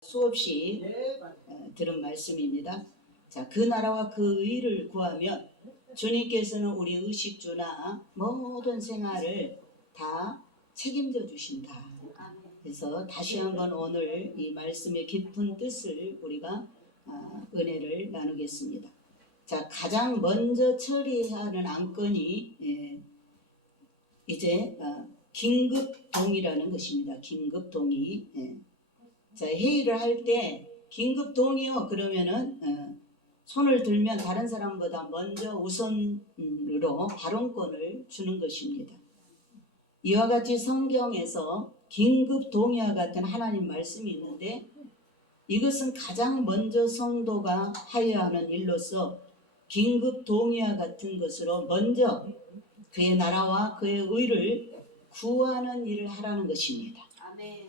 수없이 들은 말씀입니다. 자, 그 나라와 그 의를 구하면 주님께서는 우리 의식주나 모든 생활을 다 책임져 주신다. 그래서 다시 한번 오늘 이 말씀의 깊은 뜻을 우리가 은혜를 나누겠습니다. 자, 가장 먼저 처리해야 하는 안건이 이제 긴급 동의라는 것입니다. 긴급 동의. 자, 회의를 할 때 긴급 동의요 그러면은 손을 들면 다른 사람보다 먼저 우선으로 발언권을 주는 것입니다. 이와 같이 성경에서 긴급 동의와 같은 하나님 말씀이 있는데 이것은 가장 먼저 성도가 하여야 하는 일로서 긴급 동의와 같은 것으로 먼저 그의 나라와 그의 의를 구하는 일을 하라는 것입니다. 아멘.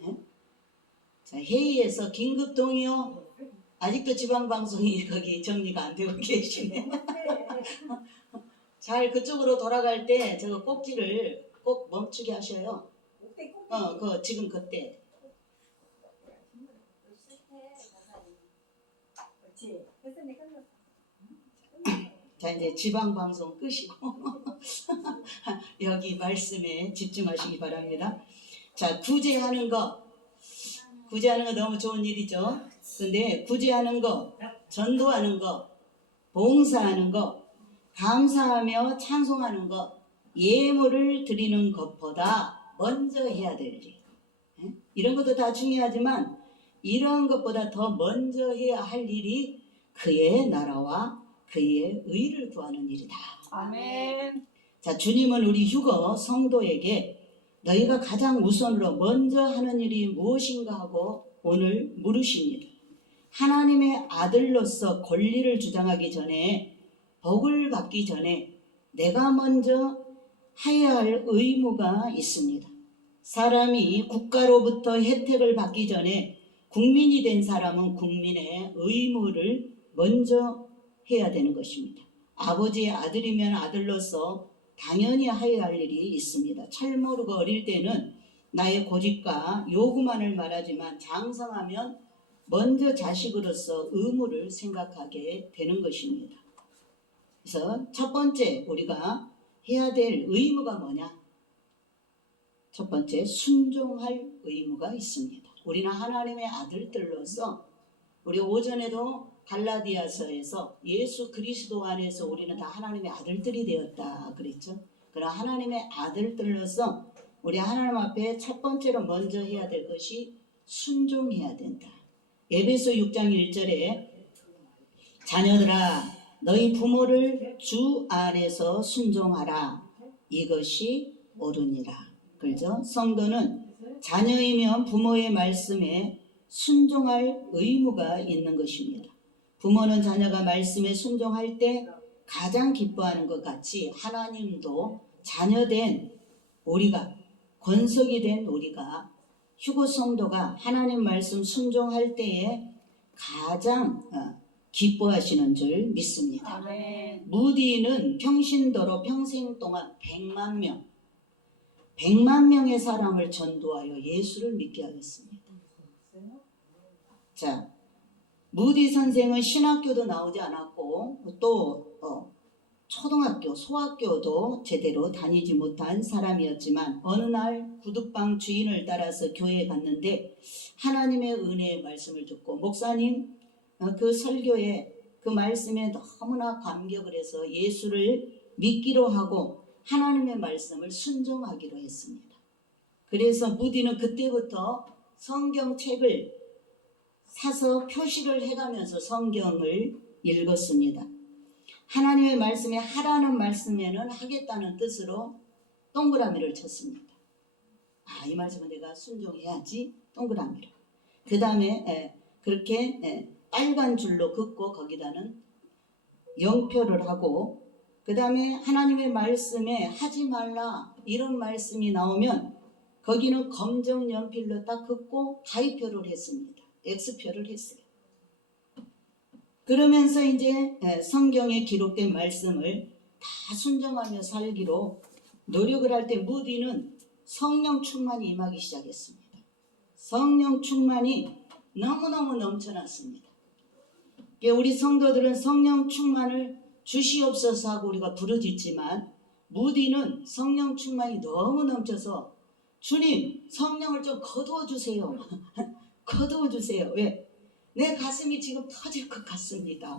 자, 회의에서 긴급 동의요. 아직도 지방방송이 거기 정리가 안 되고 계시네. 잘 그쪽으로 돌아갈 때 저거 꼭지를 꼭 멈추게 하셔요. 지금 그때. 자, 이제 지방방송 끄시고 여기 말씀에 집중하시기 바랍니다. 자, 구제하는 거 너무 좋은 일이죠. 근데 구제하는 거, 전도하는 거, 봉사하는 거, 감사하며 찬송하는 거, 예물을 드리는 것보다 먼저 해야 될 일. 이런 것도 다 중요하지만 이러한 것보다 더 먼저 해야 할 일이 그의 나라와 그의 의를 구하는 일이다. 아멘. 자, 주님은 우리 휴거 성도에게 너희가 가장 우선으로 먼저 하는 일이 무엇인가 하고 오늘 물으십니다. 하나님의 아들로서 권리를 주장하기 전에, 복을 받기 전에 내가 먼저 해야 할 의무가 있습니다. 사람이 국가로부터 혜택을 받기 전에 국민이 된 사람은 국민의 의무를 먼저 해야 되는 것입니다. 아버지의 아들이면 아들로서 당연히 해야 할 일이 있습니다. 잘 모르고 어릴 때는 나의 고집과 요구만을 말하지만 장성하면 먼저 자식으로서 의무를 생각하게 되는 것입니다. 그래서 첫 번째 우리가 해야 될 의무가 뭐냐? 첫 번째, 순종할 의무가 있습니다. 우리는 하나님의 아들들로서 우리 오전에도 갈라디아서에서 예수 그리스도 안에서 우리는 다 하나님의 아들들이 되었다 그랬죠. 그럼 하나님의 아들들로서 우리 하나님 앞에 첫 번째로 먼저 해야 될 것이 순종해야 된다. 에베소 6장 1절에 자녀들아 너희 부모를 주 안에서 순종하라. 이것이 옳으니라. 그렇죠? 성도는 자녀이면 부모의 말씀에 순종할 의무가 있는 것입니다. 부모는 자녀가 말씀에 순종할 때 가장 기뻐하는 것 같이 하나님도 자녀된 우리가, 권속이 된 우리가, 휴거 성도가 하나님 말씀 순종할 때에 가장 기뻐하시는 줄 믿습니다. 아멘. 무디는 평신도로 평생 동안 100만 명의 사람을 전도하여 예수를 믿게 하였습니다. 자, 무디 선생은 신학교도 나오지 않았고 또 초등학교, 소학교도 제대로 다니지 못한 사람이었지만 어느 날 구두방 주인을 따라서 교회에 갔는데 하나님의 은혜의 말씀을 듣고 목사님 그 설교에 그 말씀에 너무나 감격을 해서 예수를 믿기로 하고 하나님의 말씀을 순종하기로 했습니다. 그래서 무디는 그때부터 성경책을 사서 표시를 해가면서 성경을 읽었습니다. 하나님의 말씀에 하라는 말씀에는 하겠다는 뜻으로 동그라미를 쳤습니다. 이 말씀은 내가 순종해야지, 동그라미로. 그 다음에 그렇게 빨간 줄로 긋고 거기다는 영표를 하고 그 다음에 하나님의 말씀에 하지 말라 이런 말씀이 나오면 거기는 검정 연필로 딱 긋고 가위표를 했습니다. X표를 했어요. 그러면서 이제 성경에 기록된 말씀을 다 순종하며 살기로 노력을 할 때 무디는 성령 충만이 임하기 시작했습니다. 성령 충만이 너무너무 넘쳐났습니다. 우리 성도들은 성령 충만을 주시옵소서 하고 우리가 부르짖지만 무디는 성령 충만이 너무 넘쳐서 주님 성령을 좀 거두어 주세요. 거두어 주세요. 왜? 내 가슴이 지금 터질 것 같습니다.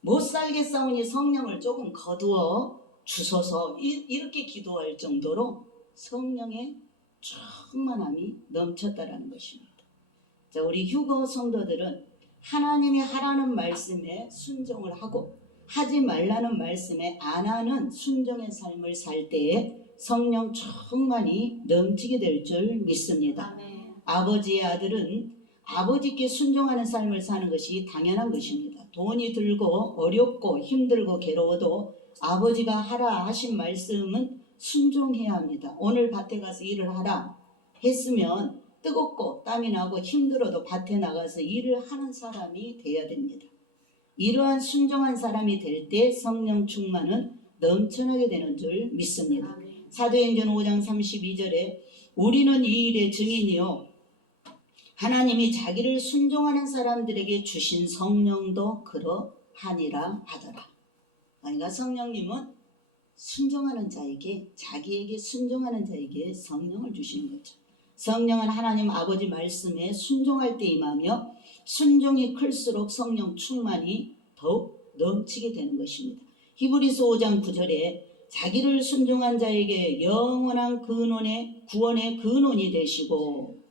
못 살겠사오니 성령을 조금 거두어 주소서 이렇게 기도할 정도로 성령의 충만함이 넘쳤다라는 것입니다. 자, 우리 휴거 성도들은 하나님이 하라는 말씀에 순종을 하고 하지 말라는 말씀에 안 하는 순종의 삶을 살 때에 성령 충만이 넘치게 될 줄 믿습니다. 아버지의 아들은 아버지께 순종하는 삶을 사는 것이 당연한 것입니다. 돈이 들고 어렵고 힘들고 괴로워도 아버지가 하라 하신 말씀은 순종해야 합니다. 오늘 밭에 가서 일을 하라 했으면 뜨겁고 땀이 나고 힘들어도 밭에 나가서 일을 하는 사람이 돼야 됩니다. 이러한 순종한 사람이 될 때 성령 충만은 넘쳐나게 되는 줄 믿습니다. 사도행전 5장 32절에 우리는 이 일의 증인이요 하나님이 자기를 순종하는 사람들에게 주신 성령도 그러하니라 하더라. 그러니까 성령님은 순종하는 자에게 자기에게 순종하는 자에게 성령을 주시는 거죠. 성령은 하나님 아버지 말씀에 순종할 때 임하며 순종이 클수록 성령 충만이 더욱 넘치게 되는 것입니다. 히브리서 5장 9절에 자기를 순종한 자에게 영원한 구원의 근원이 되시고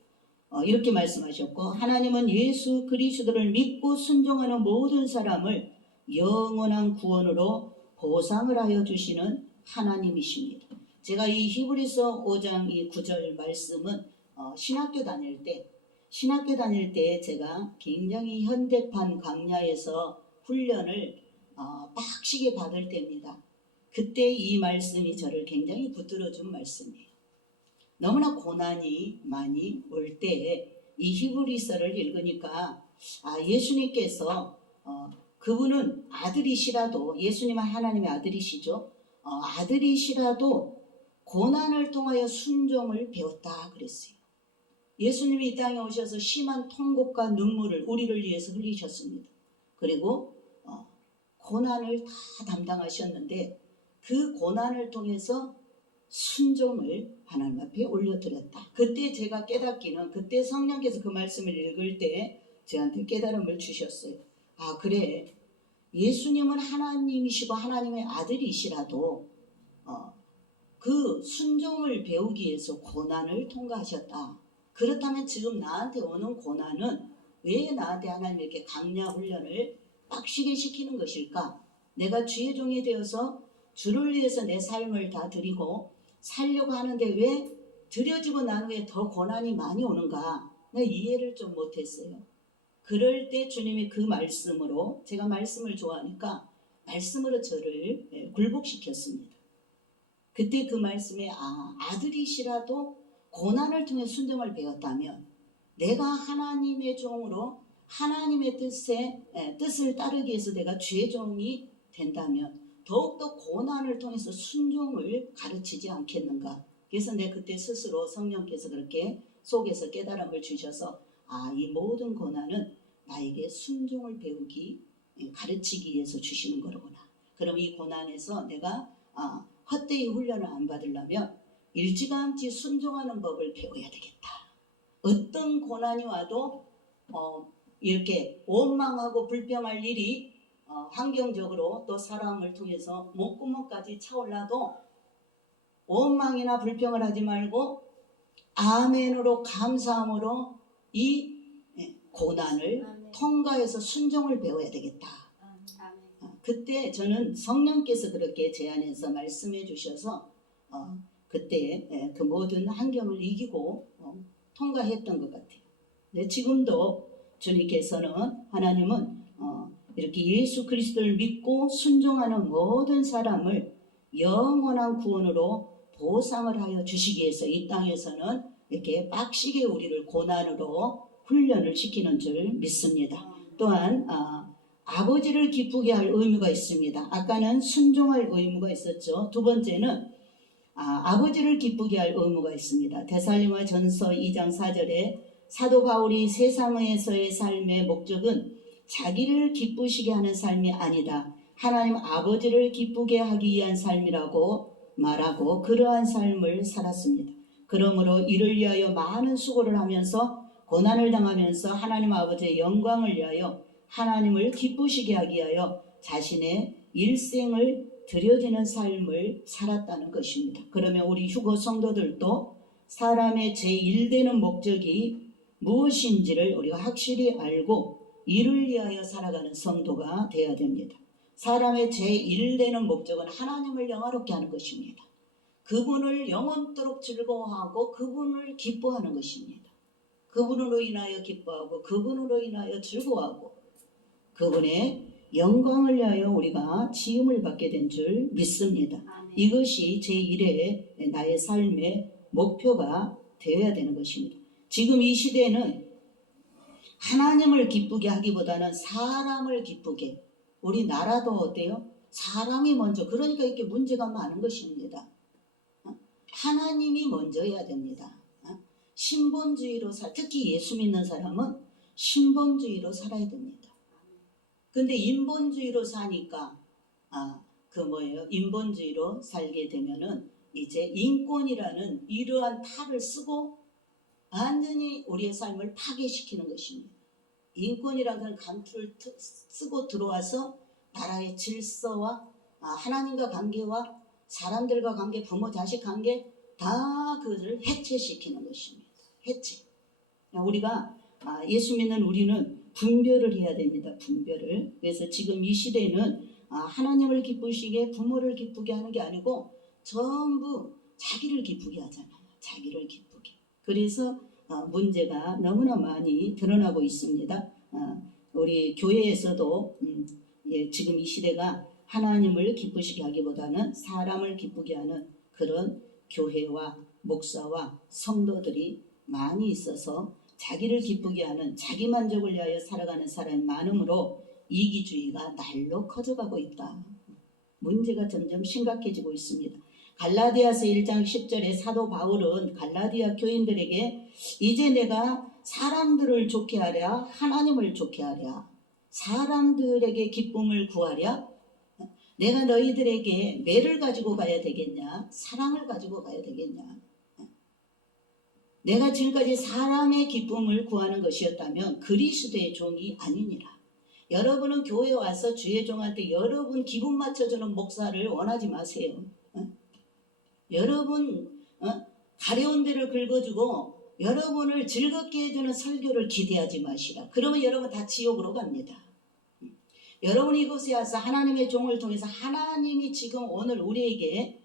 이렇게 말씀하셨고 하나님은 예수 그리스도를 믿고 순종하는 모든 사람을 영원한 구원으로 보상을 하여 주시는 하나님이십니다. 제가 이 히브리서 5장 이 9절 말씀은 신학교 다닐 때 제가 굉장히 현대판 강야에서 훈련을 빡시게 받을 때입니다. 그때 이 말씀이 저를 굉장히 붙들어준 말씀이에요. 너무나 고난이 많이 올 때 이 히브리서를 읽으니까 예수님께서 그분은 아들이시라도 예수님은 하나님의 아들이시죠. 아들이시라도 고난을 통하여 순종을 배웠다 그랬어요. 예수님이 이 땅에 오셔서 심한 통곡과 눈물을 우리를 위해서 흘리셨습니다. 그리고 고난을 다 담당하셨는데 그 고난을 통해서 순종을 하나님 앞에 올려드렸다. 그때 제가 깨닫기는 그때 성령께서 그 말씀을 읽을 때 저한테 깨달음을 주셨어요. 그래 예수님은 하나님이시고 하나님의 아들이시라도 그 순종을 배우기 위해서 고난을 통과하셨다. 그렇다면 지금 나한테 오는 고난은 왜 나한테 하나님 이렇게 강야 훈련을 빡시게 시키는 것일까? 내가 주의 종이 되어서 주를 위해서 내 삶을 다 드리고 살려고 하는데 왜 드려지고 난 후에 더 고난이 많이 오는가? 내가 이해를 좀 못했어요. 그럴 때 주님이 그 말씀으로 제가 말씀을 좋아하니까 말씀으로 저를 굴복시켰습니다. 그때 그 말씀에 아들이시라도 고난을 통해 순종을 배웠다면 내가 하나님의 종으로 하나님의 뜻을 따르기 위해서 내가 주의 종이 된다면 더욱더 고난을 통해서 순종을 가르치지 않겠는가. 그래서 내가 그때 스스로 성령께서 그렇게 속에서 깨달음을 주셔서 이 모든 고난은 나에게 순종을 가르치기 위해서 주시는 거로구나. 그럼 이 고난에서 내가 헛되이 훈련을 안 받으려면 일찌감치 순종하는 법을 배워야 되겠다. 어떤 고난이 와도 이렇게 원망하고 불평할 일이 환경적으로 또 사람을 통해서 목구멍까지 차올라도 원망이나 불평을 하지 말고 아멘으로 감사함으로 이 고난을 통과해서 순종을 배워야 되겠다. 그때 저는 성령께서 그렇게 제 안에서 말씀해 주셔서 그때 그 모든 환경을 이기고 통과했던 것 같아요. 근데 지금도 주님께서는 하나님은 이렇게 예수 그리스도를 믿고 순종하는 모든 사람을 영원한 구원으로 보상을 하여 주시기 위해서 이 땅에서는 이렇게 빡시게 우리를 고난으로 훈련을 시키는 줄 믿습니다. 또한 아버지를 기쁘게 할 의무가 있습니다. 아까는 순종할 의무가 있었죠. 두 번째는 아버지를 기쁘게 할 의무가 있습니다. 데살로니가전서 2장 4절에 사도 바울이 세상에서의 삶의 목적은 자기를 기쁘시게 하는 삶이 아니다. 하나님 아버지를 기쁘게 하기 위한 삶이라고 말하고 그러한 삶을 살았습니다. 그러므로 이를 위하여 많은 수고를 하면서 고난을 당하면서 하나님 아버지의 영광을 위하여 하나님을 기쁘시게 하기 위하여 자신의 일생을 드려지는 삶을 살았다는 것입니다. 그러면 우리 휴거 성도들도 사람의 제1되는 목적이 무엇인지를 우리가 확실히 알고 이를 위하여 살아가는 성도가 되어야 됩니다. 사람의 제1되는 목적은 하나님을 영화롭게 하는 것입니다. 그분을 영원토록 즐거워하고 그분을 기뻐하는 것입니다. 그분으로 인하여 기뻐하고 그분으로 인하여 즐거워하고 그분의 영광을 위하여 우리가 지음을 받게 된 줄 믿습니다. 이것이 제1의 나의 삶의 목표가 되어야 되는 것입니다. 지금 이 시대는 하나님을 기쁘게 하기보다는 사람을 기쁘게, 우리나라도 어때요? 사람이 먼저, 그러니까 이렇게 문제가 많은 것입니다. 하나님이 먼저여야 됩니다. 신본주의로 특히 예수 믿는 사람은 신본주의로 살아야 됩니다. 근데 인본주의로 사니까 인본주의로 살게 되면은 이제 인권이라는 이러한 탈을 쓰고 완전히 우리의 삶을 파괴시키는 것입니다. 인권이라는 감투를 쓰고 들어와서 나라의 질서와 하나님과 관계와 사람들과 관계, 부모 자식 관계 다 그것을 해체시키는 것입니다. 해체. 우리가 예수 믿는 우리는 분별을 해야 됩니다. 분별을. 그래서 지금 이 시대는 하나님을 기쁘시게 부모를 기쁘게 하는 게 아니고 전부 자기를 기쁘게 하잖아요. 자기를 기쁘게. 그래서 문제가 너무나 많이 드러나고 있습니다. 우리 교회에서도 지금 이 시대가 하나님을 기쁘시게 하기보다는 사람을 기쁘게 하는 그런 교회와 목사와 성도들이 많이 있어서 자기를 기쁘게 하는 자기만족을 위하여 살아가는 사람이 많으므로 이기주의가 날로 커져가고 있다. 문제가 점점 심각해지고 있습니다. 갈라디아서 1장 10절에 사도 바울은 갈라디아 교인들에게 이제 내가 사람들을 좋게 하랴 하나님을 좋게 하랴 사람들에게 기쁨을 구하랴 내가 너희들에게 매를 가지고 가야 되겠냐 사랑을 가지고 가야 되겠냐 내가 지금까지 사람의 기쁨을 구하는 것이었다면 그리스도의 종이 아니니라. 여러분은 교회에 와서 주의 종한테 여러분 기분 맞춰주는 목사를 원하지 마세요. 여러분 가려운 데를 긁어주고 여러분을 즐겁게 해주는 설교를 기대하지 마시라. 그러면 여러분 다 지옥으로 갑니다. 여러분이 이곳에 와서 하나님의 종을 통해서 하나님이 지금 오늘 우리에게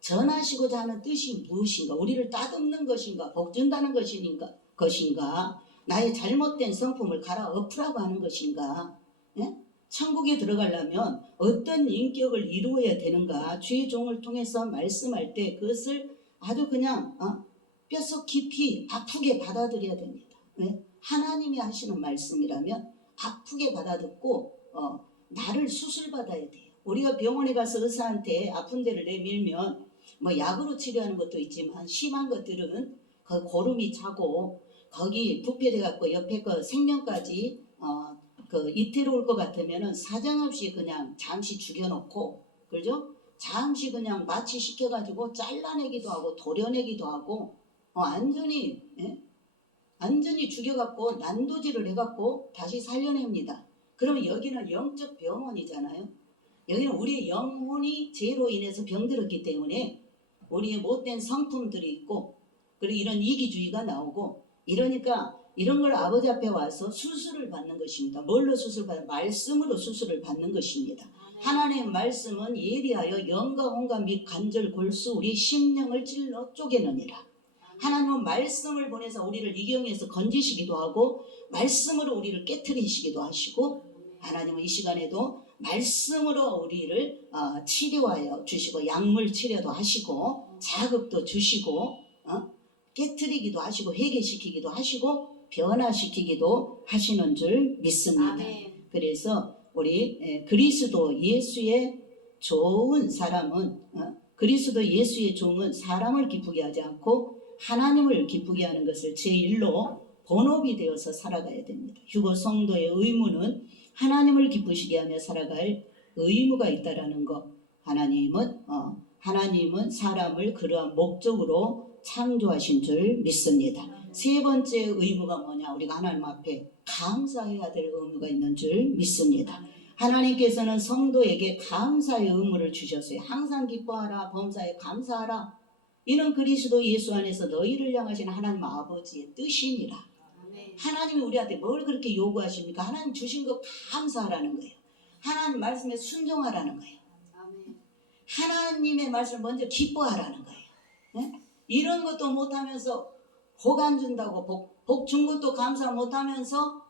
전하시고자 하는 뜻이 무엇인가? 우리를 따듬는 것인가? 복준다는 것인가? 나의 잘못된 성품을 갈아엎으라고 하는 것인가? 예? 천국에 들어가려면 어떤 인격을 이루어야 되는가? 주의 종을 통해서 말씀할 때 그것을 아주 그냥 뼛속 깊이 아프게 받아들여야 됩니다. 네? 하나님이 하시는 말씀이라면 아프게 받아듣고 나를 수술받아야 돼요. 우리가 병원에 가서 의사한테 아픈 데를 내밀면 약으로 치료하는 것도 있지만 심한 것들은 고름이 차고 거기 부패돼 갖고 옆에 거 생명까지 이태로울 것 같으면은 사정없이 그냥 잠시 죽여놓고 그죠? 잠시 그냥 마취시켜가지고 잘라내기도 하고 도려내기도 하고 완전히 죽여갖고 난도질을 해갖고 다시 살려냅니다. 그러면 여기는 영적 병원이잖아요. 여기는 우리의 영혼이 죄로 인해서 병들었기 때문에 우리의 못된 성품들이 있고 그리고 이런 이기주의가 나오고 이러니까 이런 걸 아버지 앞에 와서 수술을 받는 것입니다. 뭘로 수술받는? 말씀으로 수술을 받는 것입니다. 하나님의 말씀은 예리하여 영과 혼과 및 관절 골수 우리 심령을 찔러 쪼개느니라. 하나님은 말씀을 보내서 우리를 이경에서 건지시기도 하고 말씀으로 우리를 깨트리시기도 하시고 하나님은 이 시간에도 말씀으로 우리를 치료하여 주시고 약물 치료도 하시고 자극도 주시고 깨트리기도 하시고 회개시키기도 하시고 변화시키기도 하시는 줄 믿습니다. 아멘. 그래서 우리 그리스도 예수의 좋은 사람은 그리스도 예수의 종은 사람을 기쁘게 하지 않고 하나님을 기쁘게 하는 것을 제1로 본업이 되어서 살아가야 됩니다. 휴거 성도의 의무는 하나님을 기쁘시게 하며 살아갈 의무가 있다라는 것. 하나님은 사람을 그러한 목적으로 창조하신 줄 믿습니다. 세 번째 의무가 뭐냐? 우리가 하나님 앞에 감사해야 될 의무가 있는 줄 믿습니다. 하나님께서는 성도에게 감사의 의무를 주셨어요. 항상 기뻐하라, 범사에 감사하라. 이는 그리스도 예수 안에서 너희를 향하신 하나님 아버지의 뜻이니라. 하나님이 우리한테 뭘 그렇게 요구하십니까? 하나님 주신 거 감사하라는 거예요. 하나님 말씀에 순종하라는 거예요. 하나님의 말씀을 먼저 기뻐하라는 거예요. 네? 이런 것도 못하면서 복 안 준다고 복 준 것도 감사 못하면서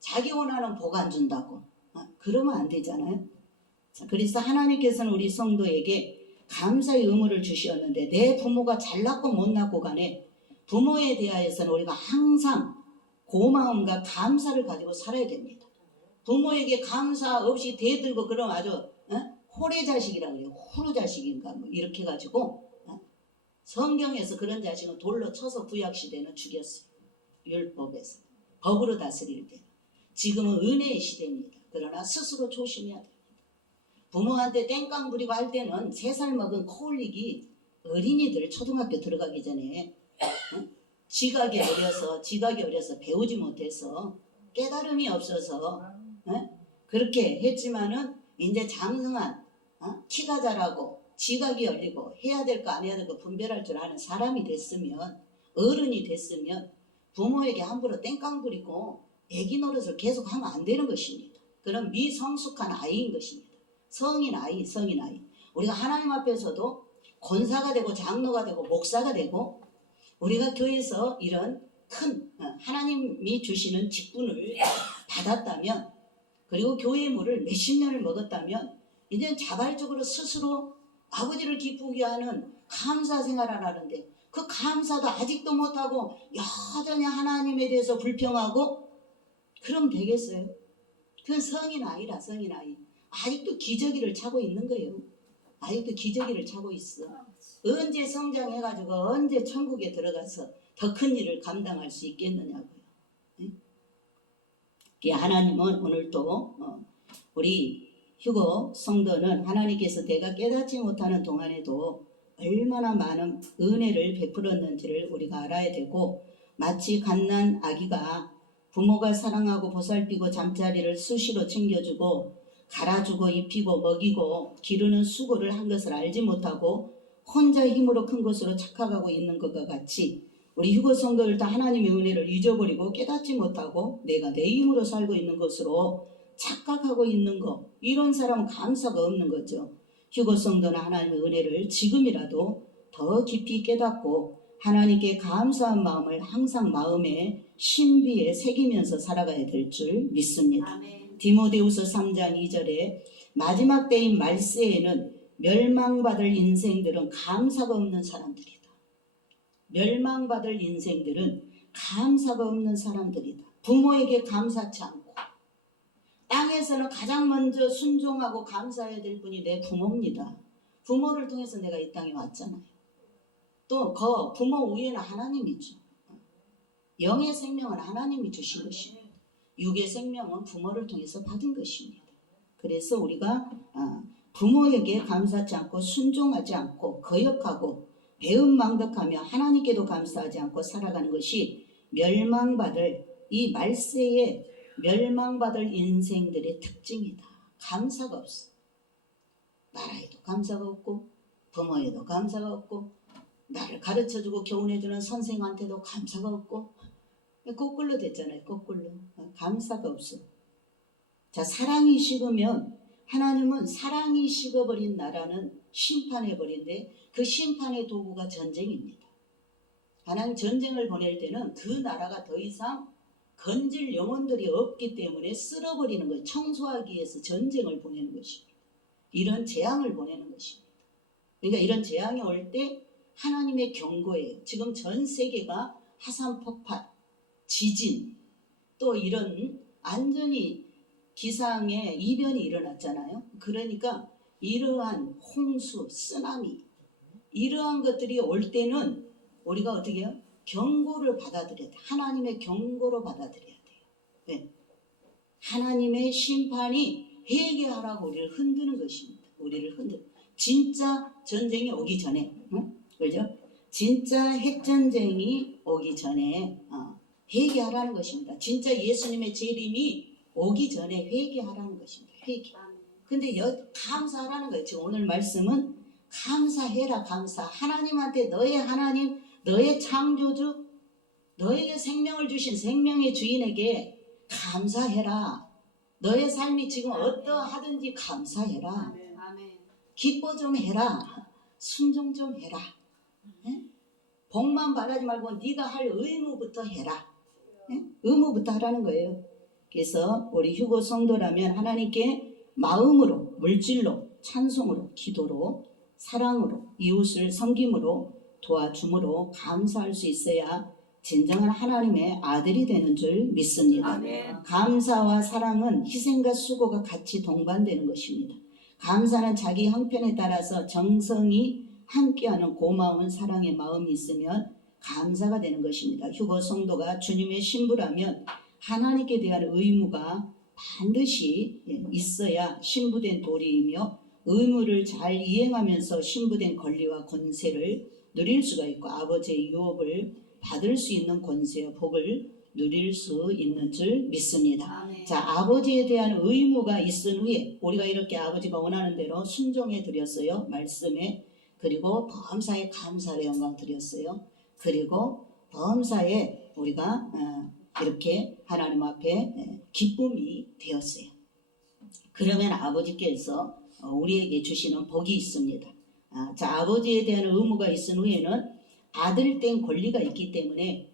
자기 원하는 복 안 준다고 그러면 안 되잖아요. 자, 그래서 하나님께서는 우리 성도에게 감사의 의무를 주셨는데 내 부모가 잘났고 못났고 간에 부모에 대하여서는 우리가 항상 고마움과 감사를 가지고 살아야 됩니다. 부모에게 감사 없이 대들고 그러면 아주 호래자식이라고 해요. 호루자식인가 뭐 이렇게 가지고 성경에서 그런 자식은 돌로 쳐서 구약시대는 죽였어요. 율법에서 법으로 다스릴 때. 지금은 은혜의 시대입니다. 그러나 스스로 조심해야 됩니다. 부모한테 땡깡 부리고 할 때는 3살 먹은 코올리기 어린이들 초등학교 들어가기 전에 지각이 어려서 배우지 못해서 깨달음이 없어서 그렇게 했지만은 이제 장성한 키가 자라고 지각이 열리고 해야 될 거 안 해야 될 거 분별할 줄 아는 사람이 됐으면 어른이 됐으면 부모에게 함부로 땡깡 부리고 애기 노릇을 계속 하면 안 되는 것입니다. 그런 미성숙한 아이인 것입니다. 성인 아이. 우리가 하나님 앞에서도 권사가 되고 장로가 되고 목사가 되고 우리가 교회에서 이런 큰 하나님이 주시는 직분을 받았다면 그리고 교회의 물을 몇십 년을 먹었다면 이제 자발적으로 스스로 아버지를 기쁘게 하는 감사 생활을 하는데 그 감사도 아직도 못하고 여전히 하나님에 대해서 불평하고 그럼 되겠어요? 그건 성인 아이라 성인 아이. 아직도 기저귀를 차고 있는 거예요. 아직도 기저귀를 차고 있어. 언제 성장해가지고 언제 천국에 들어가서 더 큰 일을 감당할 수 있겠느냐고요. 하나님은 오늘 또 우리 휴거 성도는 하나님께서 내가 깨닫지 못하는 동안에도 얼마나 많은 은혜를 베풀었는지를 우리가 알아야 되고 마치 갓난 아기가 부모가 사랑하고 보살피고 잠자리를 수시로 챙겨주고 갈아주고 입히고 먹이고 기르는 수고를 한 것을 알지 못하고 혼자 힘으로 큰 것으로 착각하고 있는 것과 같이 우리 휴거 성도들도 하나님의 은혜를 잊어버리고 깨닫지 못하고 내가 내 힘으로 살고 있는 것으로 착각하고 있는 것, 이런 사람은 감사가 없는 거죠. 휴거 성도는 하나님의 은혜를 지금이라도 더 깊이 깨닫고 하나님께 감사한 마음을 항상 마음에 신비에 새기면서 살아가야 될 줄 믿습니다. 아멘. 디모데후서 3장 2절에 마지막 때인 말세에는 멸망받을 인생들은 감사가 없는 사람들이다. 멸망받을 인생들은 감사가 없는 사람들이다. 부모에게 감사치 않고 땅에서는 가장 먼저 순종하고 감사해야 될 분이 내 부모입니다. 부모를 통해서 내가 이 땅에 왔잖아요. 또 그 부모 위에는 하나님이죠. 영의 생명은 하나님이 주신 것입니다. 육의 생명은 부모를 통해서 받은 것입니다. 그래서 우리가 부모에게 감사하지 않고 순종하지 않고 거역하고 배은망덕하며 하나님께도 감사하지 않고 살아가는 것이 멸망받을 이 말세에 멸망받을 인생들의 특징이다. 감사가 없어. 나라에도 감사가 없고 부모에도 감사가 없고 나를 가르쳐주고 교훈해주는 선생한테도 감사가 없고 거꾸로 됐잖아요. 거꾸로. 감사가 없어. 자, 사랑이 식으면 하나님은 사랑이 식어버린 나라는 심판해버린데 그 심판의 도구가 전쟁입니다. 하나님 전쟁을 보낼 때는 그 나라가 더 이상 건질 영혼들이 없기 때문에 쓸어버리는 거예요. 청소하기 위해서 전쟁을 보내는 것입니다. 이런 재앙을 보내는 것입니다. 그러니까 이런 재앙이 올 때 하나님의 경고예요. 지금 전 세계가 화산 폭발, 지진, 또 이런 완전히 기상의 이변이 일어났잖아요. 그러니까 이러한 홍수, 쓰나미, 이러한 것들이 올 때는 우리가 어떻게 해요? 경고를 받아들여야 돼. 하나님의 경고로 받아들여야 돼요. 왜? 하나님의 심판이 회개하라고 우리를 흔드는 것입니다. 우리를 흔들. 진짜 전쟁이 오기 전에, 그죠? 진짜 핵전쟁이 오기 전에 회개하라는 것입니다. 진짜 예수님의 재림이 오기 전에 회개하라는 것입니다. 회개. 근데 감사하라는 거예요. 지금 오늘 말씀은 감사해라. 감사. 하나님한테 너의 하나님, 너의 창조주, 너에게 생명을 주신 생명의 주인에게 감사해라. 너의 삶이 지금 어떠하든지 감사해라. 기뻐 좀 해라. 순종 좀 해라. 복만 바라지 말고 네가 할 의무부터 해라. 의무부터 하라는 거예요. 그래서 우리 휴거 성도라면 하나님께 마음으로, 물질로, 찬송으로, 기도로, 사랑으로, 이웃을 섬김으로, 도와줌으로 감사할 수 있어야 진정한 하나님의 아들이 되는 줄 믿습니다. 아멘. 감사와 사랑은 희생과 수고가 같이 동반되는 것입니다. 감사는 자기 형편에 따라서 정성이 함께하는 고마운 사랑의 마음이 있으면 감사가 되는 것입니다. 휴거 성도가 주님의 신부라면 하나님께 대한 의무가 반드시 있어야 신부된 도리이며 의무를 잘 이행하면서 신부된 권리와 권세를 누릴 수가 있고 아버지의 유업을 받을 수 있는 권세와 복을 누릴 수 있는 줄 믿습니다. 아멘. 자, 아버지에 대한 의무가 있은 후에 우리가 이렇게 아버지가 원하는 대로 순종해 드렸어요. 말씀에. 그리고 범사에 감사의 영광 드렸어요. 그리고 범사에 우리가 이렇게 하나님 앞에 기쁨이 되었어요. 그러면 아버지께서 우리에게 주시는 복이 있습니다. 자, 아버지에 대한 의무가 있은 후에는 아들된 권리가 있기 때문에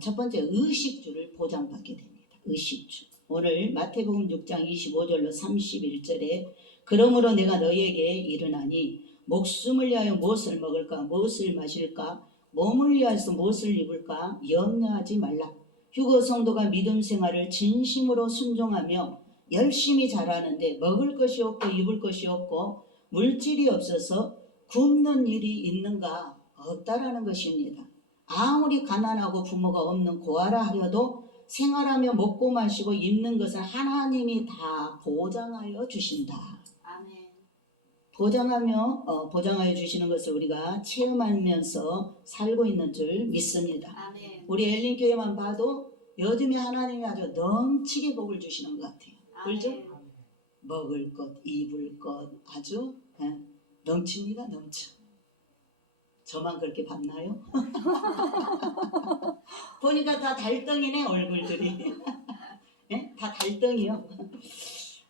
첫 번째 의식주를 보장받게 됩니다. 의식주. 오늘 마태복음 6장 25절로 31절에 그러므로 내가 너희에게 이르나니 목숨을 위하여 무엇을 먹을까 무엇을 마실까 몸을 위하여서 무엇을 입을까 염려하지 말라. 휴거 성도가 믿음 생활을 진심으로 순종하며 열심히 잘하는데 먹을 것이 없고 입을 것이 없고 물질이 없어서 굶는 일이 있는가 없다라는 것입니다. 아무리 가난하고 부모가 없는 고아라 하여도 생활하며 먹고 마시고 입는 것을 하나님이 다 보장하여 주신다. 아멘. 보장하여 주시는 것을 우리가 체험하면서 살고 있는 줄 믿습니다. 아멘. 우리 엘린교회만 봐도 요즘에 하나님이 아주 넘치게 복을 주시는 것 같아요. 그렇죠? 먹을 것, 입을 것 아주 넘칩니다. 넘쳐. 저만 그렇게 봤나요? 보니까 다 달덩이네 얼굴들이. 네? 다 달덩이요.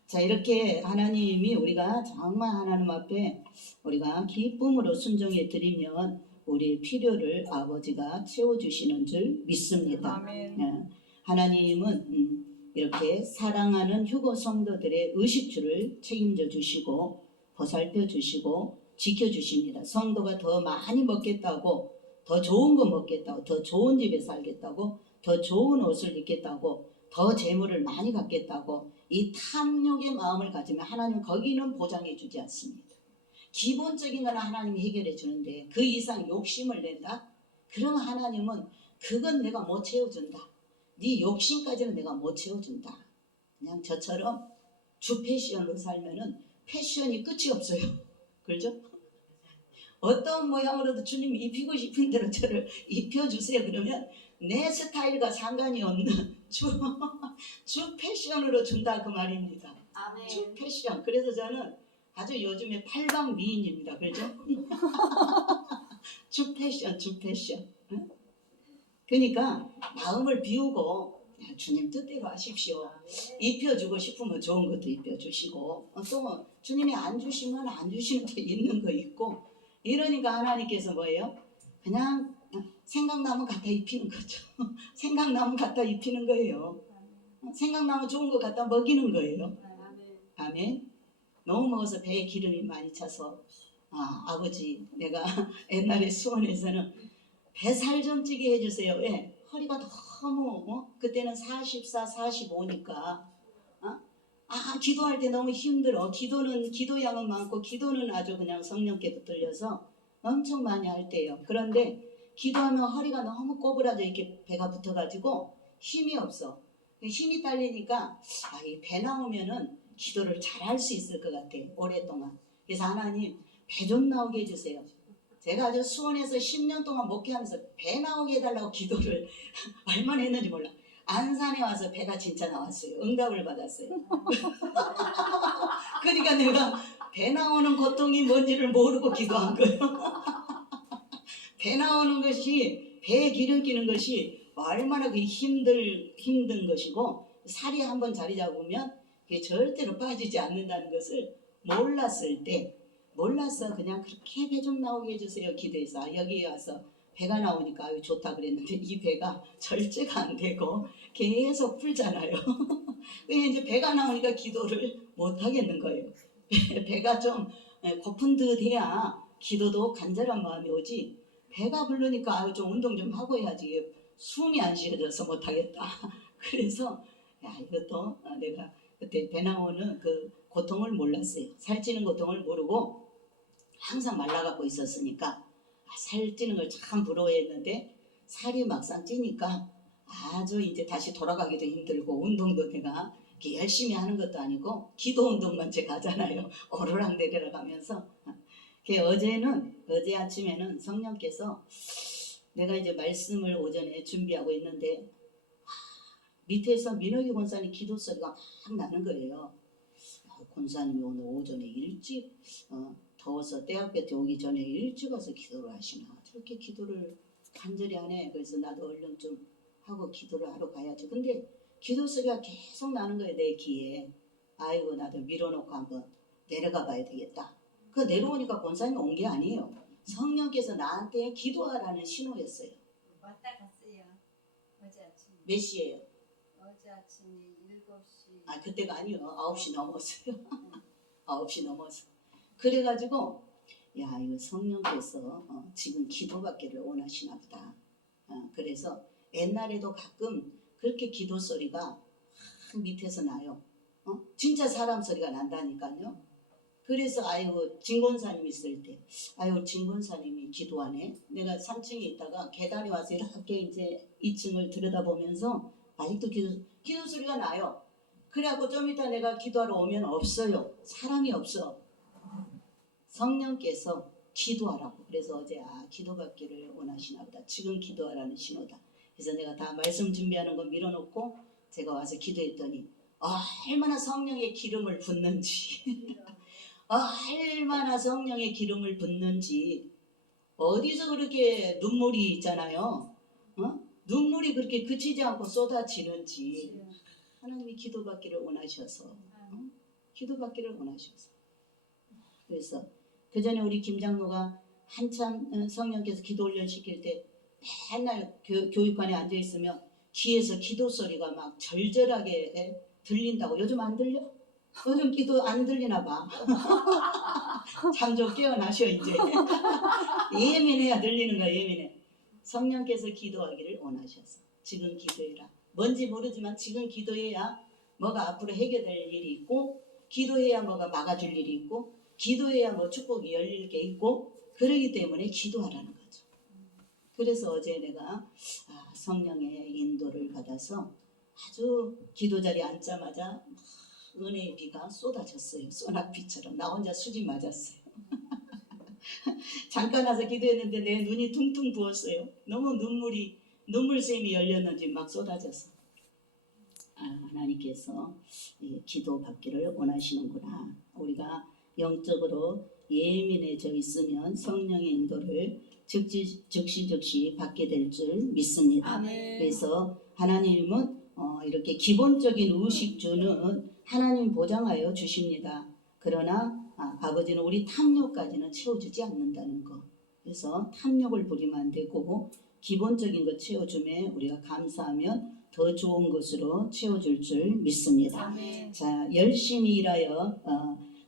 자, 이렇게 하나님이 우리가 정말 하나님 앞에 우리가 기쁨으로 순종해 드리면 우리의 필요를 아버지가 채워주시는 줄 믿습니다. 아멘. 하나님은 이렇게 사랑하는 휴거 성도들의 의식주를 책임져 주시고 보살펴 주시고 지켜주십니다. 성도가 더 많이 먹겠다고, 더 좋은 거 먹겠다고, 더 좋은 집에 살겠다고, 더 좋은 옷을 입겠다고, 더 재물을 많이 갖겠다고 이 탐욕의 마음을 가지면 하나님 거기는 보장해 주지 않습니다. 기본적인 건 하나님이 해결해 주는데 그 이상 욕심을 낸다? 그러면 하나님은 그건 내가 못 채워준다. 네 욕심까지는 내가 못 채워준다. 그냥 저처럼 주 패션으로 살면은 패션이 끝이 없어요. 그렇죠? 어떤 모양으로도 주님이 입히고 싶은 대로 저를 입혀주세요. 그러면 내 스타일과 상관이 없는 주 패션으로 준다 그 말입니다. 아멘. 주 패션. 그래서 저는 아주 요즘에 팔방 미인입니다. 그렇죠? 주 패션, 주 패션. 응? 그러니까 마음을 비우고 주님 뜻대로 하십시오. 입혀주고 싶으면 좋은 것도 입혀주시고 또 주님이 안 주시면 안 주시는 게 있는 거 있고 이러니까 하나님께서 뭐예요? 그냥 생각나면 갖다 입히는 거죠. 생각나면 갖다 입히는 거예요. 생각나면 좋은 거 갖다 먹이는 거예요. 아멘. 너무 먹어서 배에 기름이 많이 차서 아버지 내가 옛날에 수원에서는 배살 좀 찌게 해주세요. 왜? 허리가 너무 그때는 44, 45니까 기도할 때 너무 힘들어. 기도량은 많고 기도는 아주 그냥 성령께 붙들려서 엄청 많이 할 때요. 그런데 기도하면 허리가 너무 꼬부라져 이렇게 배가 붙어가지고 힘이 없어. 힘이 딸리니까 이 배 나오면은 기도를 잘 할 수 있을 것 같아. 오랫동안. 그래서 하나님 배 좀 나오게 해주세요. 제가 아주 수원에서 10년 동안 목회하면서 배 나오게 해달라고 기도를 얼마나 했는지 몰라. 안산에 와서 배가 진짜 나왔어요. 응답을 받았어요. 그러니까 내가 배 나오는 고통이 뭔지를 모르고 기도한 거예요. 배 나오는 것이, 배에 기름 끼는 것이 얼마나 힘든 것이고, 살이 한번 자리 잡으면 그게 절대로 빠지지 않는다는 것을 몰라서 그냥 그렇게 배 좀 나오게 해주세요 기도해서 여기 와서 배가 나오니까 아유 좋다 그랬는데 이 배가 절제가 안 되고 계속 풀잖아요. 이제 배가 나오니까 기도를 못 하겠는 거예요. 배가 좀 고픈 듯 해야 기도도 간절한 마음이 오지. 배가 부르니까 아유 좀 운동 좀 하고 해야지 숨이 안 쉬어져서 못 하겠다. 그래서 이것도 내가 그때 배 나오는 그 고통을 몰랐어요. 살찌는 고통을 모르고 항상 말라갖고 있었으니까 살찌는 걸 참 부러워했는데 살이 막상 찌니까 아주 이제 다시 돌아가기도 힘들고 운동도 내가 이렇게 열심히 하는 것도 아니고 기도 운동만 제가 하잖아요. 오르락내리락 하면서 어제 아침에는 성령께서 내가 이제 말씀을 오전에 준비하고 있는데 밑에서 민혁이 권사님 기도 소리가 막 나는 거예요. 권사님이 오늘 오전에 일찍 더워서 대학볕에 오기 전에 일찍 와서 기도를 하시나 저렇게 기도를 간절히 하네. 그래서 나도 얼른 좀 하고 기도를 하러 가야지. 근데 기도 소리가 계속 나는 거예요 내 귀에. 아이고 나도 밀어놓고 한번 내려가 봐야 되겠다. 그 내려오니까 권사님이 온 게 아니에요. 성령께서 나한테 기도하라는 신호였어요. 왔다 갔어요. 어제 아침. 몇 시에요? 어제 아침이 7시. 그때가 아니요. 9시 넘었어요. 9시 넘어서. 그래가지고 야 이거 성령께서 지금 기도받기를 원하시나 보다. 그래서 옛날에도 가끔 그렇게 기도 소리가 밑에서 나요. 진짜 사람 소리가 난다니까요. 그래서 아이고 진권사님 있을 때 아이고 진권사님이 기도하네. 내가 3층에 있다가 계단에 와서 이렇게 이제 2층을 들여다보면서 아직도 기도 소리가 나요. 그래갖고 좀 이따 내가 기도하러 오면 없어요. 사람이 없어. 성령께서 기도하라고. 그래서 어제 기도받기를 원하시나 보다. 지금 기도하라는 신호다. 그래서 내가 다 말씀 준비하는 거 밀어놓고 제가 와서 기도했더니 얼마나 성령의 기름을 붓는지 얼마나 성령의 기름을 붓는지 어디서 그렇게 눈물이 있잖아요. 눈물이 그렇게 그치지 않고 쏟아지는지 하나님이 기도받기를 원하셔서 기도받기를 원하셔서. 그래서 그 전에 우리 김 장로가 한참 성령께서 기도 훈련 시킬 때 맨날 교육관에 앉아 있으면 귀에서 기도 소리가 막 절절하게 들린다고. 요즘 안 들려? 요즘 기도 안 들리나 봐. 잠 좀 깨어나셔 이제. 예민해야 들리는 거야. 예민해. 성령께서 기도하기를 원하셔서 지금 기도해라. 뭔지 모르지만 지금 기도해야 뭐가 앞으로 해결될 일이 있고, 기도해야 뭐가 막아줄 일이 있고, 기도해야 뭐 축복이 열릴 게 있고, 그러기 때문에 기도하라는 거죠. 그래서 어제 내가 성령의 인도를 받아서 아주 기도 자리에 앉자마자 은혜의 비가 쏟아졌어요. 소낙비처럼. 나 혼자 수지 맞았어요. 잠깐 와서 기도했는데 내 눈이 퉁퉁 부었어요. 너무 눈물샘이 열렸는지 막 쏟아져서. 하나님께서 기도 받기를 원하시는구나. 우리가 영적으로 예민해져 있으면 성령의 인도를 즉시 받게 될 줄 믿습니다. 아멘. 그래서 하나님은 이렇게 기본적인 의식주는 하나님 보장하여 주십니다. 그러나 아버지는 우리 탐욕까지는 채워주지 않는다는 거. 그래서 탐욕을 부리면 안 되고 기본적인 것 채워주면 우리가 감사하면 더 좋은 것으로 채워줄 줄 믿습니다. 아멘. 자, 열심히 일하여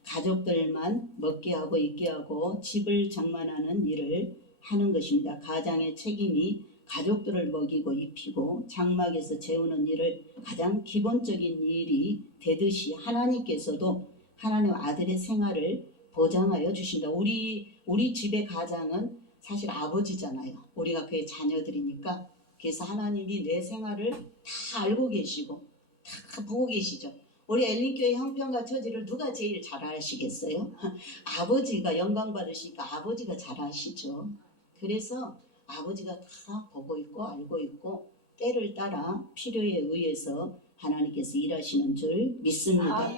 가족들만 먹게 하고 입게 하고 집을 장만하는 일을 하는 것입니다. 가장의 책임이 가족들을 먹이고 입히고 장막에서 재우는 일을 가장 기본적인 일이 되듯이 하나님께서도 하나님 아들의 생활을 보장하여 주신다. 우리 집의 가장은 사실 아버지잖아요. 우리가 그의 자녀들이니까. 그래서 하나님이 내 생활을 다 알고 계시고 다 보고 계시죠. 우리 엘린교회 형편과 처지를 누가 제일 잘 아시겠어요? 아버지가 영광 받으시니까 아버지가 잘 아시죠. 그래서 아버지가 다 보고 있고 알고 있고 때를 따라 필요에 의해서 하나님께서 일하시는 줄 믿습니다.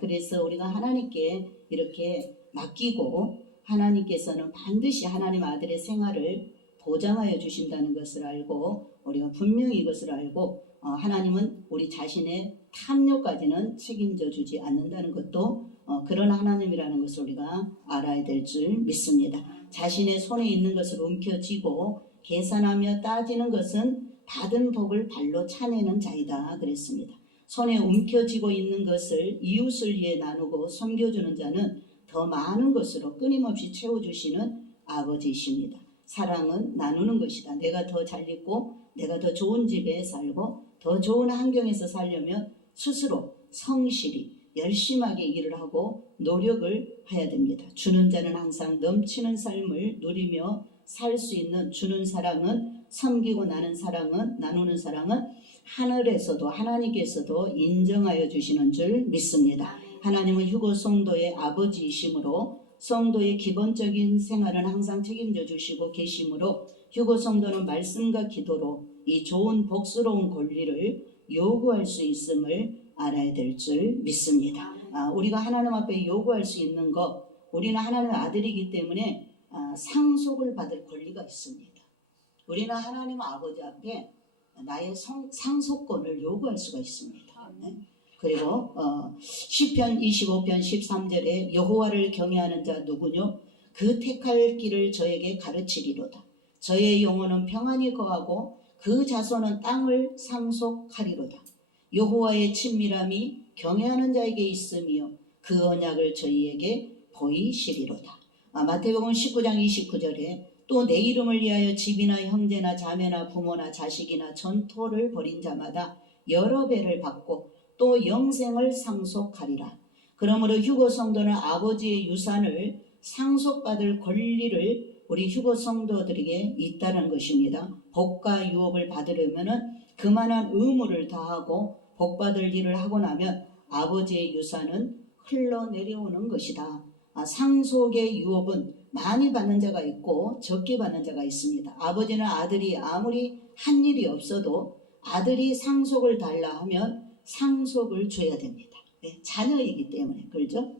그래서 우리가 하나님께 이렇게 맡기고 하나님께서는 반드시 하나님 아들의 생활을 보장하여 주신다는 것을 알고 우리가 분명히 이것을 알고 하나님은 우리 자신의 탐욕까지는 책임져 주지 않는다는 것도 그런 하나님이라는 것을 우리가 알아야 될 줄 믿습니다. 자신의 손에 있는 것을 움켜쥐고 계산하며 따지는 것은 받은 복을 발로 차내는 자이다 그랬습니다. 손에 움켜쥐고 있는 것을 이웃을 위해 나누고 섬겨주는 자는 더 많은 것으로 끊임없이 채워주시는 아버지이십니다. 사랑은 나누는 것이다. 내가 더 잘 있고 내가 더 좋은 집에 살고 더 좋은 환경에서 살려면 스스로 성실히 열심하게 일을 하고 노력을 해야 됩니다. 주는 자는 항상 넘치는 삶을 누리며 살 수 있는 주는 사랑은 섬기고 나누는 사랑은 하늘에서도 하나님께서도 인정하여 주시는 줄 믿습니다. 하나님은 휴거 성도의 아버지이시므로 성도의 기본적인 생활은 항상 책임져 주시고 계시므로 휴거 성도는 말씀과 기도로 이 좋은 복스러운 권리를 요구할 수 있음을 알아야 될 줄 믿습니다. 우리가 하나님 앞에 요구할 수 있는 것, 우리는 하나님의 아들이기 때문에 상속을 받을 권리가 있습니다. 우리는 하나님 아버지 앞에 나의 상속권을 요구할 수가 있습니다. 네? 그리고 시편 25편 13절에 여호와를 경외하는 자 누구뇨? 그 택할 길을 저에게 가르치리로다. 저의 영혼은 평안히 거하고 그 자손은 땅을 상속하리로다. 여호와의 친밀함이 경외하는 자에게 있으며 그 언약을 저희에게 보이시리로다. 마태복음 19장 29절에 또 내 이름을 위하여 집이나 형제나 자매나 부모나 자식이나 전토를 벌인 자마다 여러 배를 받고 또 영생을 상속하리라. 그러므로 휴거 성도는 아버지의 유산을 상속받을 권리를 우리 휴거 성도들에게 있다는 것입니다. 복과 유업을 받으려면 그만한 의무를 다하고 복받을 일을 하고 나면 아버지의 유산은 흘러내려오는 것이다. 상속의 유업은 많이 받는 자가 있고 적게 받는 자가 있습니다. 아버지는 아들이 아무리 한 일이 없어도 아들이 상속을 달라 하면 상속을 줘야 됩니다. 네, 자녀이기 때문에 그렇죠?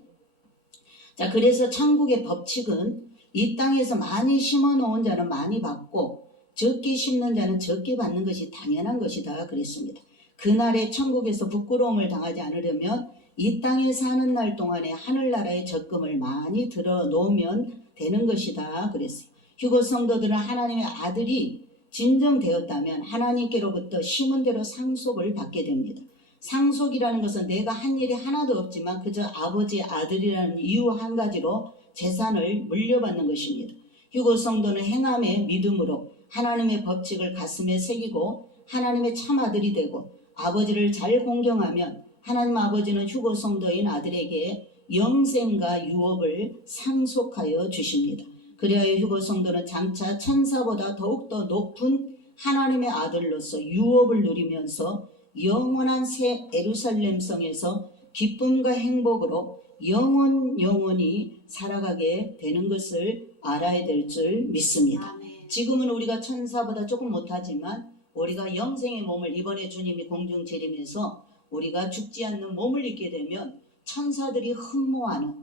자, 그래서 천국의 법칙은 이 땅에서 많이 심어놓은 자는 많이 받고 적게 심는 자는 적게 받는 것이 당연한 것이다 그랬습니다. 그날에 천국에서 부끄러움을 당하지 않으려면 이 땅에 사는 날 동안에 하늘나라의 적금을 많이 들어 놓으면 되는 것이다 그랬어요. 휴거 성도들은 하나님의 아들이 진정되었다면 하나님께로부터 심은 대로 상속을 받게 됩니다. 상속이라는 것은 내가 한 일이 하나도 없지만 그저 아버지의 아들이라는 이유 한 가지로 재산을 물려받는 것입니다. 휴거 성도는 행함의 믿음으로 하나님의 법칙을 가슴에 새기고 하나님의 참 아들이 되고 아버지를 잘 공경하면 하나님 아버지는 휴거 성도인 아들에게 영생과 유업을 상속하여 주십니다. 그리하여 휴거 성도는 장차 천사보다 더욱더 높은 하나님의 아들로서 유업을 누리면서 영원한 새 예루살렘 성에서 기쁨과 행복으로 영원히 살아가게 되는 것을 알아야 될 줄 믿습니다. 지금은 우리가 천사보다 조금 못하지만 우리가 영생의 몸을 이번에 주님이 공중 재림해서 우리가 죽지 않는 몸을 입게 되면 천사들이 흠모하는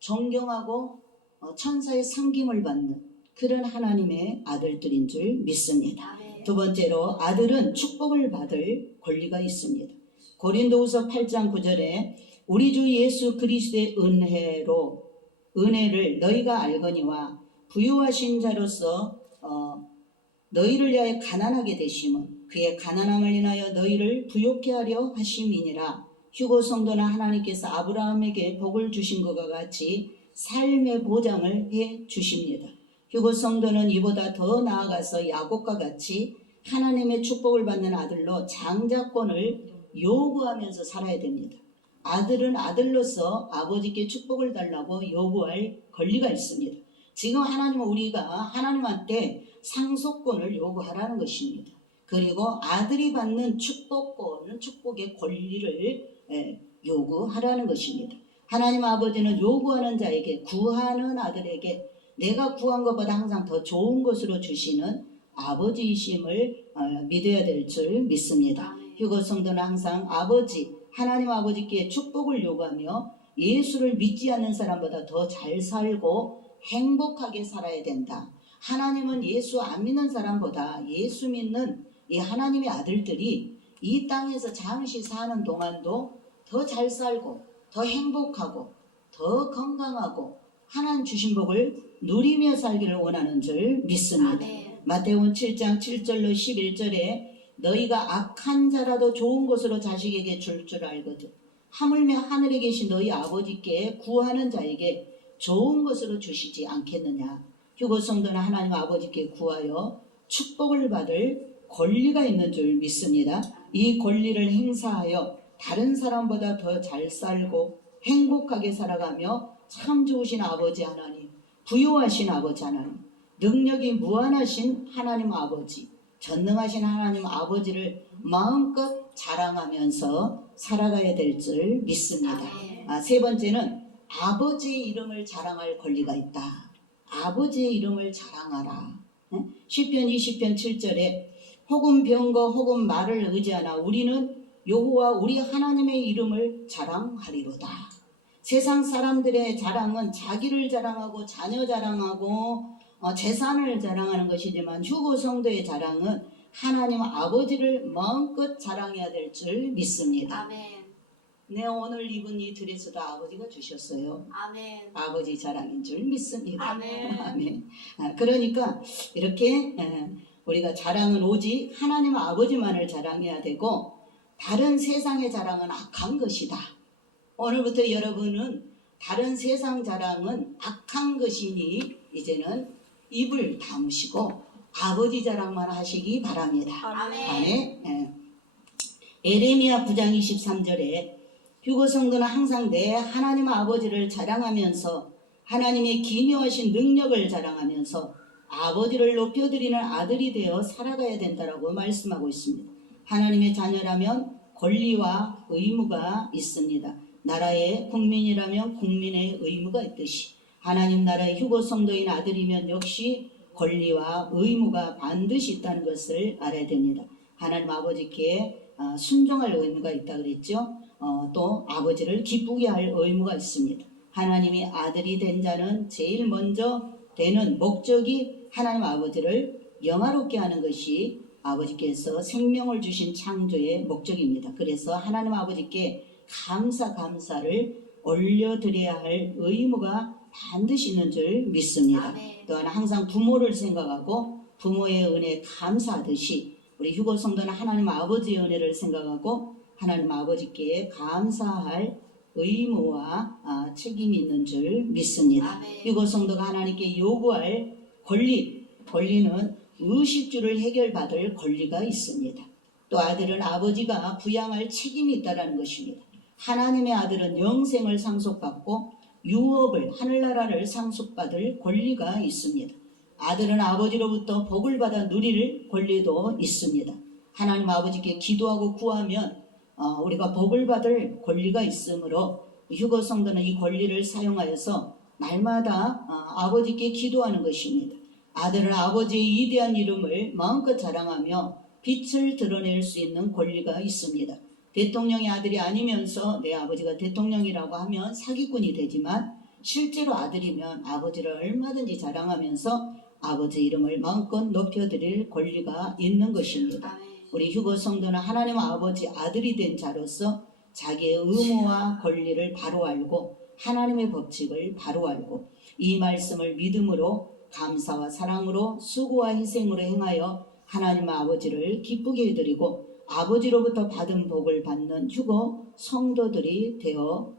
존경하고 천사의 섬김을 받는 그런 하나님의 아들들인 줄 믿습니다. 두 번째로 아들은 축복을 받을 권리가 있습니다. 고린도후서 8장 9절에 우리 주 예수 그리스도의 은혜를 너희가 알거니와 부유하신 자로서 너희를 위하여 가난하게 되심은 그의 가난함을 인하여 너희를 부욕케 하려 하심이니라. 휴거 성도는 하나님께서 아브라함에게 복을 주신 것과 같이 삶의 보장을 해 주십니다. 휴거 성도는 이보다 더 나아가서 야곱과 같이 하나님의 축복을 받는 아들로 장자권을 요구하면서 살아야 됩니다. 아들은 아들로서 아버지께 축복을 달라고 요구할 권리가 있습니다. 지금 하나님은 우리가 하나님한테 상속권을 요구하라는 것입니다. 그리고 아들이 받는 축복권은 축복의 권리를 요구하라는 것입니다. 하나님 아버지는 요구하는 자에게, 구하는 아들에게 내가 구한 것보다 항상 더 좋은 것으로 주시는 아버지이심을 믿어야 될 줄 믿습니다. 휴거 성도는 항상 하나님 아버지께 축복을 요구하며 예수를 믿지 않는 사람보다 더 잘 살고 행복하게 살아야 된다. 하나님은 예수 안 믿는 사람보다 예수 믿는 이 하나님의 아들들이 이 땅에서 잠시 사는 동안도 더 잘 살고 더 행복하고 더 건강하고 하나님 주신 복을 누리며 살기를 원하는 줄 믿습니다. 마태복음 7장 7절로 11절에 너희가 악한 자라도 좋은 것으로 자식에게 줄 줄 알거든 하물며 하늘에 계신 너희 아버지께 구하는 자에게 좋은 것으로 주시지 않겠느냐. 휴거 성도는 하나님 아버지께 구하여 축복을 받을 권리가 있는 줄 믿습니다. 이 권리를 행사하여 다른 사람보다 더 잘 살고 행복하게 살아가며 참 좋으신 아버지 하나님, 부요하신 아버지 하나님, 능력이 무한하신 하나님 아버지, 전능하신 하나님 아버지를 마음껏 자랑하면서 살아가야 될 줄 믿습니다. 세 번째는 아버지의 이름을 자랑할 권리가 있다. 아버지의 이름을 자랑하라. 시편 20편 7절에 혹은 병거 혹은 말을 의지하나 우리는 여호와 우리 하나님의 이름을 자랑하리로다. 세상 사람들의 자랑은 자기를 자랑하고 자녀 자랑하고 재산을 자랑하는 것이지만 휴거 성도의 자랑은 하나님 아버지를 마음껏 자랑해야 될 줄 믿습니다. 아멘. 내 오늘 입은 이 드레스도 아버지가 주셨어요. 아멘. 아버지 자랑인 줄 믿습니다. 아멘. 아멘. 그러니까 이렇게 우리가 자랑은 오직 하나님 아버지만을 자랑해야 되고 다른 세상의 자랑은 악한 것이다. 오늘부터 여러분은 다른 세상 자랑은 악한 것이니 이제는 입을 다무시고 아버지 자랑만 하시기 바랍니다. 아멘. 에레미야 9장 23절에 휴거 성도는 항상 내 하나님 아버지를 자랑하면서 하나님의 기묘하신 능력을 자랑하면서 아버지를 높여드리는 아들이 되어 살아가야 된다라고 말씀하고 있습니다. 하나님의 자녀라면 권리와 의무가 있습니다. 나라의 국민이라면 국민의 의무가 있듯이 하나님 나라의 휴거 성도인 아들이면 역시 권리와 의무가 반드시 있다는 것을 알아야 됩니다. 하나님 아버지께 순종할 의무가 있다 그랬죠. 또 아버지를 기쁘게 할 의무가 있습니다. 하나님이 아들이 된 자는 제일 먼저 되는 목적이 하나님 아버지를 영화롭게 하는 것이 아버지께서 생명을 주신 창조의 목적입니다. 그래서 하나님 아버지께 감사를 올려드려야 할 의무가 반드시 있는 줄 믿습니다. 또한 항상 부모를 생각하고 부모의 은혜에 감사하듯이 우리 휴거 성도는 하나님 아버지의 은혜를 생각하고 하나님 아버지께 감사할 의무와 책임이 있는 줄 믿습니다. 휴거 성도가 하나님께 요구할 권리는 의식주를 해결받을 권리가 있습니다. 또 아들은 아버지가 부양할 책임이 있다는 것입니다. 하나님의 아들은 영생을 상속받고 유업을 하늘나라를 상속받을 권리가 있습니다. 아들은 아버지로부터 복을 받아 누릴 권리도 있습니다. 하나님 아버지께 기도하고 구하면 우리가 복을 받을 권리가 있으므로 휴거 성도는 이 권리를 사용하여서 날마다 아버지께 기도하는 것입니다. 아들은 아버지의 위대한 이름을 마음껏 자랑하며 빛을 드러낼 수 있는 권리가 있습니다. 대통령의 아들이 아니면서 내 아버지가 대통령이라고 하면 사기꾼이 되지만 실제로 아들이면 아버지를 얼마든지 자랑하면서 아버지 이름을 마음껏 높여드릴 권리가 있는 것입니다. 우리 휴거 성도는 하나님 아버지 아들이 된 자로서 자기의 의무와 권리를 바로 알고 하나님의 법칙을 바로 알고 이 말씀을 믿음으로 감사와 사랑으로 수고와 희생으로 행하여 하나님 아버지를 기쁘게 해드리고 아버지로부터 받은 복을 받는 휴거 성도들이 되어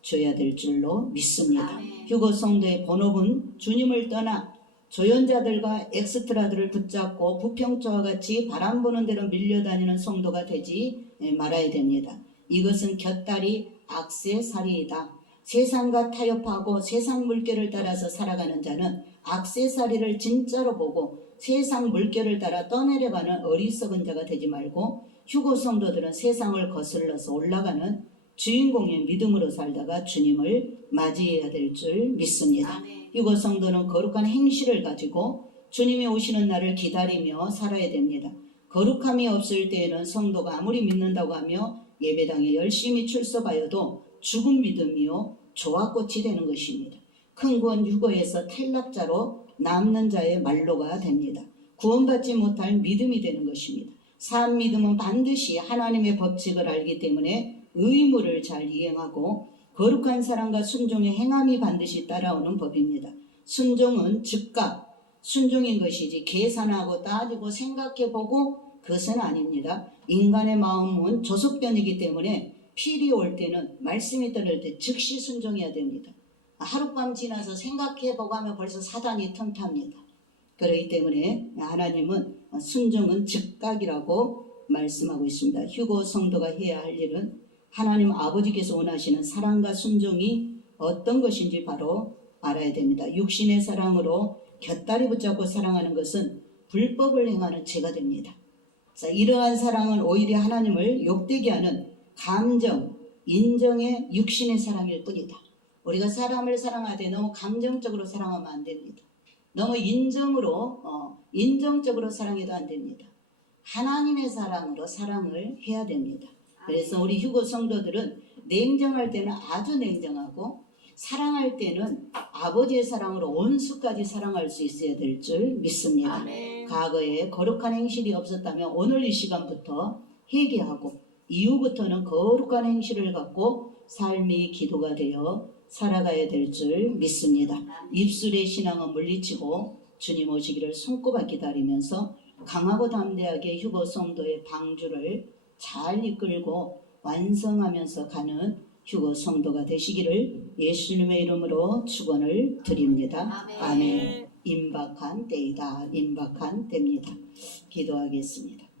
줘야 될 줄로 믿습니다. 휴거 성도의 본업은 주님을 떠나 조연자들과 엑스트라들을 붙잡고 부평초와 같이 바람 부는 대로 밀려다니는 성도가 되지 말아야 됩니다. 이것은 곁다리 악세사리이다. 세상과 타협하고 세상 물결을 따라서 살아가는 자는 악세사리를 진짜로 보고 세상 물결을 따라 떠내려가는 어리석은 자가 되지 말고 휴고 성도들은 세상을 거슬러서 올라가는 주인공의 믿음으로 살다가 주님을 맞이해야 될 줄 믿습니다. 아멘. 휴고 성도는 거룩한 행실을 가지고 주님이 오시는 날을 기다리며 살아야 됩니다. 거룩함이 없을 때에는 성도가 아무리 믿는다고 하며 예배당에 열심히 출석하여도 죽은 믿음이요 조화꽃이 되는 것입니다. 큰 구원 휴거에서 탈락자로 남는 자의 말로가 됩니다. 구원받지 못할 믿음이 되는 것입니다. 산 믿음은 반드시 하나님의 법칙을 알기 때문에 의무를 잘 이행하고 거룩한 사랑과 순종의 행함이 반드시 따라오는 법입니다. 순종은 즉각 순종인 것이지 계산하고 따지고 생각해보고 그것은 아닙니다. 인간의 마음은 조속변이기 때문에 필이 올 때는 말씀이 떨어질 때 즉시 순종해야 됩니다. 하룻밤 지나서 생각해보고 하면 벌써 사단이 틈탑니다. 그렇기 때문에 하나님은 순종은 즉각이라고 말씀하고 있습니다. 휴고 성도가 해야 할 일은 하나님 아버지께서 원하시는 사랑과 순종이 어떤 것인지 바로 알아야 됩니다. 육신의 사랑으로 곁다리 붙잡고 사랑하는 것은 불법을 행하는 죄가 됩니다. 자, 이러한 사랑은 오히려 하나님을 욕되게 하는 감정, 인정의 육신의 사랑일 뿐이다. 우리가 사람을 사랑하되 너무 감정적으로 사랑하면 안 됩니다. 너무 인정적으로 사랑해도 안 됩니다. 하나님의 사랑으로 사랑을 해야 됩니다. 그래서 우리 휴고 성도들은 냉정할 때는 아주 냉정하고 사랑할 때는 아버지의 사랑으로 온수까지 사랑할 수 있어야 될 줄 믿습니다. 아멘. 과거에 거룩한 행실이 없었다면 오늘 이 시간부터 회개하고 이후부터는 거룩한 행실을 갖고 삶이 기도가 되어 살아가야 될 줄 믿습니다. 입술의 신앙은 물리치고 주님 오시기를 손꼽아 기다리면서 강하고 담대하게 휴고 성도의 방주를 잘 이끌고 완성하면서 가는 휴고 성도가 되시기를 예수님의 이름으로 축원을 드립니다. 아멘. 아멘. 임박한 때이다. 임박한 때입니다. 기도하겠습니다.